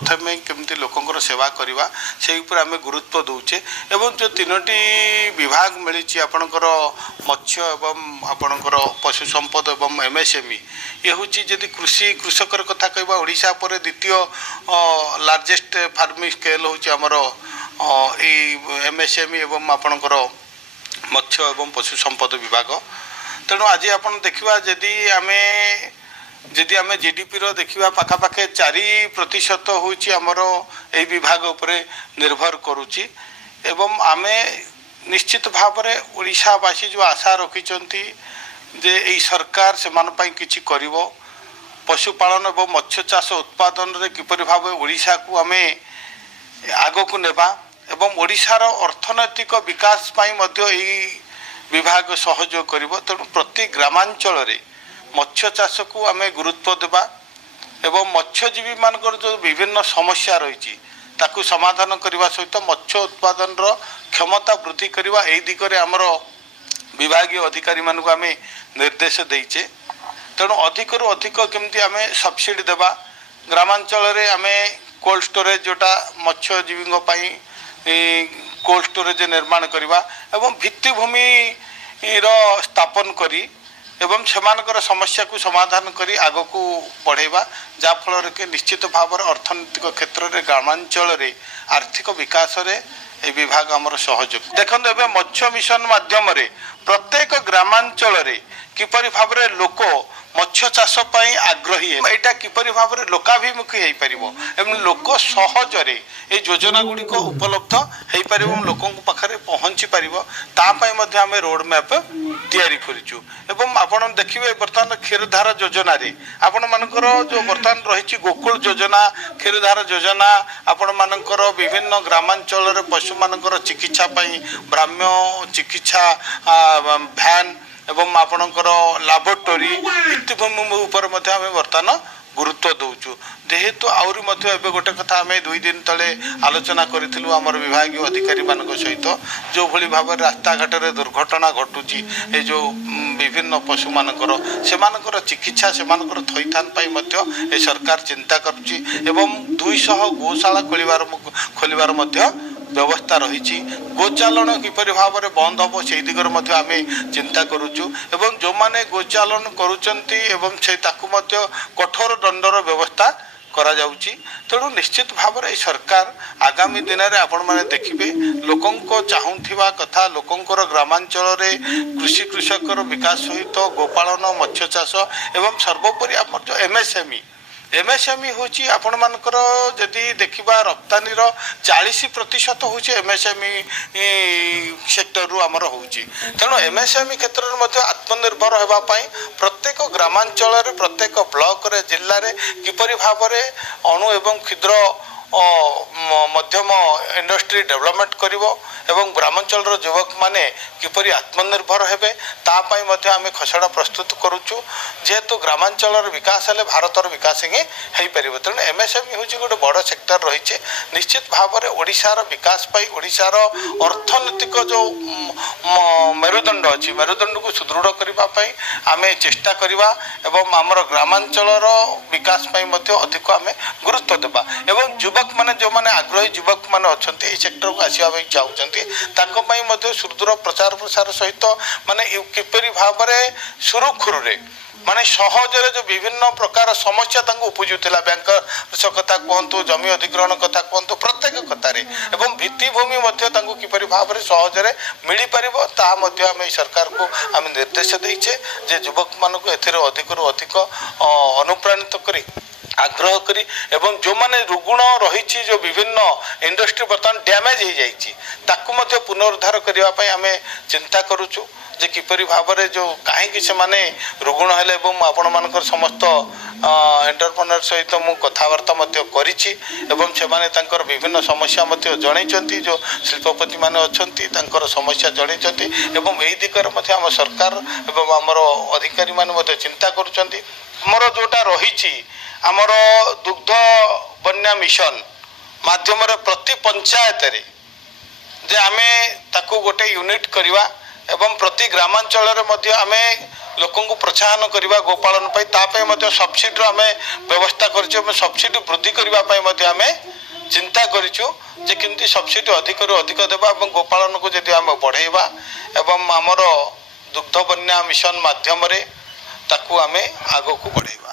प्रथमे केमती लोकंकर सेवा करवा से आम गुरुत्व दौचे एवं जो तीनोटी विभाग मिली आपणकर मत्स्य एवं आपणकर पशु संपद एवं एमएसएमई ये हूँ जदि कृषि कृषकर कथा कहवा ओडिशा पर द्वितीय लार्जेस्ट फार्मिंग स्केल हूँ आमर एमएसएमई एवं आपणकर मत्स्य एवं पशु संपद विभाग तेणु आज आप देखा जदि आम जीडीपी देखा पाखापाखे 4% हूँ आमर यही विभाग उपरे निर्भर करुच्ची एवं आम निश्चित भाव में ओडिशावासी जो आशा रखिंट जे यही सरकार से किसी कर पशुपालन एवं मत्स्य चाष उत्पादन रे किपरि भाव ओडिशा को आम आग को नेबा एवं ओडिशार अर्थनैतिक विकास पाई मध्य यही विभाग सहयोग करिवो तेणु प्रति ग्रामांचल रे मत्स्य चाष को आम गुरुत्व देवा एवं मत्स्यजीवी मानकर जो विभिन्न समस्या रही ताकू समाधान करने सहित मत्स्य उत्पादन क्षमता वृद्धि करने यही दिगरे आमर विभागीय अधिकारी मानक आम निर्देश देचे तेणु अधिक रु अधिक केमती आम सब्सिडी देवा ग्रामांचल रे आम कोल्ड स्टोरेज जोटा मत्स्यजीवी कोल्ड स्टोरेज निर्माण करवा एवं भित्तिभूमि स्थापन करी एवं सेमानकर समस्या को समाधान करी आग को बढ़ेवा जाफल के निश्चित भाव अर्थनैतिक क्षेत्र में ग्रामांचल रे आर्थिक विकास रे ए विभाग आमर सहयोग देखो एवं मत्स्य मिशन माध्यम प्रत्येक ग्रामांचल रे किपरि भाव में लोक मत्स्य चाष आग्रही है यहाँ किपरि भाव में लोकाभिमुखी हो पार एवं लोक सहजरे ये योजना गुड़िक उपलब्ध हो पार लोकों पाखे पहुँची पार आम रोड मैप तैयारी करूँ एवं आपड़ देखिए बर्तमान क्षीरधार योजना आपण मानकर जो बर्तमान रही गोकुल योजना क्षीरधार योजना आपण मानकर विभिन्न ग्रामांचल पशु मानकर चिकित्सा ब्राह्म्य चिकित्सा भैन एवं आपणकर लाबोरेटोरी भित्तिभूमि उपर आम बर्तमान गुरुत्व दौचु जेहेतु आहरी एवं गोटे कथा आम 2 दिन तले आलोचना करूँ आमर विभागीय अधिकारी मान सहित जो भली भाव रास्ता घाट में दुर्घटना घटुची ये जो विभिन्न पशु मानकर सेमानकर चिकित्सा सेमानकर थैथान ए सरकार चिंता करुच्ची एवं 200 गोशाला खोलिबार व्यवस्था रही गोचालन किपरि भाव में बंद हम से दिगरे आम चिंता करुचु एवं जो माने गोचालन करुचंती एवं से कठोर दंडर व्यवस्था करा जाउची तेणु निश्चित भाव में सरकार आगामी दिन में आपण मैंने देखिए लोकों चाहूवा कथा लोकों ग्रामांचल कृषि कृषकर विकास सहित गोपालन मत्स्य चाष एवं सर्वोपरि आम जो एमएसएमई हूँ आपण मानकर जदि देखा रप्तानी 40% हूँ एमएसएमई सेक्टर रु आमर हूँ तेणु एमएसएमई क्षेत्र में आत्मनिर्भर होगापाई प्रत्येक ग्रामांचल प्रत्येक ब्लॉक रे जिल्ला रे किपरि भाव में अणु एवं क्षुद्र मध्यम इंडस्ट्री डेवलपमेंट करिवो एवं ग्रामांचल युवक माने किपरि आत्मनिर्भर हेबे तापाई मध्य आमे खसड़ा प्रस्तुत करूचु जेहेतु ग्रामांचल विकास हेले भारतर विकास ही हो पार तेणु एमएसएमई हूँ गोटे बड़ सेक्टर रही निश्चित भाव में ओडिशार विकास पाई ओडिशार अर्थनैतिक जो मेरुदंड अच्छी मेरुदंड को सुदृढ़ करने आम चेष्टा करवा एवं आमर ग्रामांचल विकास पाई मध्य अधिक आम गुरुत्व देवा एवं युवक माने जो माने आग्रही युवक माने अच्छे ये सेक्टर को आसवा चाहते सुदृढ़ प्रचार प्रसार सहित माने किपरि भाव में सुरक्षुर माने सहजरे जो विभिन्न प्रकार समस्या उपजुला बैंक कथा कहतु जमी अधिग्रहण कथा कहतु प्रत्येक कतार एवं भित्तिभूमि किपरि भाव में सहजरे मिल पार आम सरकार को आम निर्देश देचे जे युवक मानक अधिक रु अधिक अनुप्राणित करी आग्रह करी एवं जो माने रुगुण रही जो विभिन्न इंडस्ट्री बर्तमान डैमेज हो जाती पुनरुद्धार करने आम चिंता करुचु जे किपरि भाव में जो कहीं से माने रुगुण हेले आपण मानकर समस्त एंटरप्रेन्योर सहित मु कथबार्ता करिछि एवं से माने तांकर विभिन्न समस्या जणैछंती जो शिल्पपति माने अछंती तांकर समस्या जणैछंती एवं एही दिगरे आम सरकार एवं आमर अधिकारी माने चिंता करुछंती हमर जोटा रही आमर दुग्ध बन्या मिशन माध्यम प्रति पंचायत रे जे आमे ताकू गोटे यूनिट करवा ଏବଂ ପ୍ରତି ଗ୍ରାମାଞ୍ଚଳରେ ମଧ୍ୟ ଆମେ ଲୋକଙ୍କୁ ପ୍ରୋତ୍ସାହନ କରିବା ଗୋପାଳନ ପାଇଁ ତା ପାଇଁ ମଧ୍ୟ ସବସିଡିର ଆମେ ବ୍ୟବସ୍ଥା କରିଛୁ ଏବଂ ସବସିଡି ବୃଦ୍ଧି କରିବା ପାଇଁ ମଧ୍ୟ ଆମେ ଚିନ୍ତା କରିଛୁ ଯେ କେମିତି ସବସିଡି ଅଧିକରୁ ଅଧିକ ଦେବା ଏବଂ ଗୋପାଳନକୁ ଯଦି ଆମେ ବଢ଼େଇବା ଏବଂ ଆମର ଦୁଗ୍ଧ ବନ୍ୟା ମିଶନ ମାଧ୍ୟମରେ ତାକୁ ଆମେ ଆଗକୁ ବଢ଼େଇବା।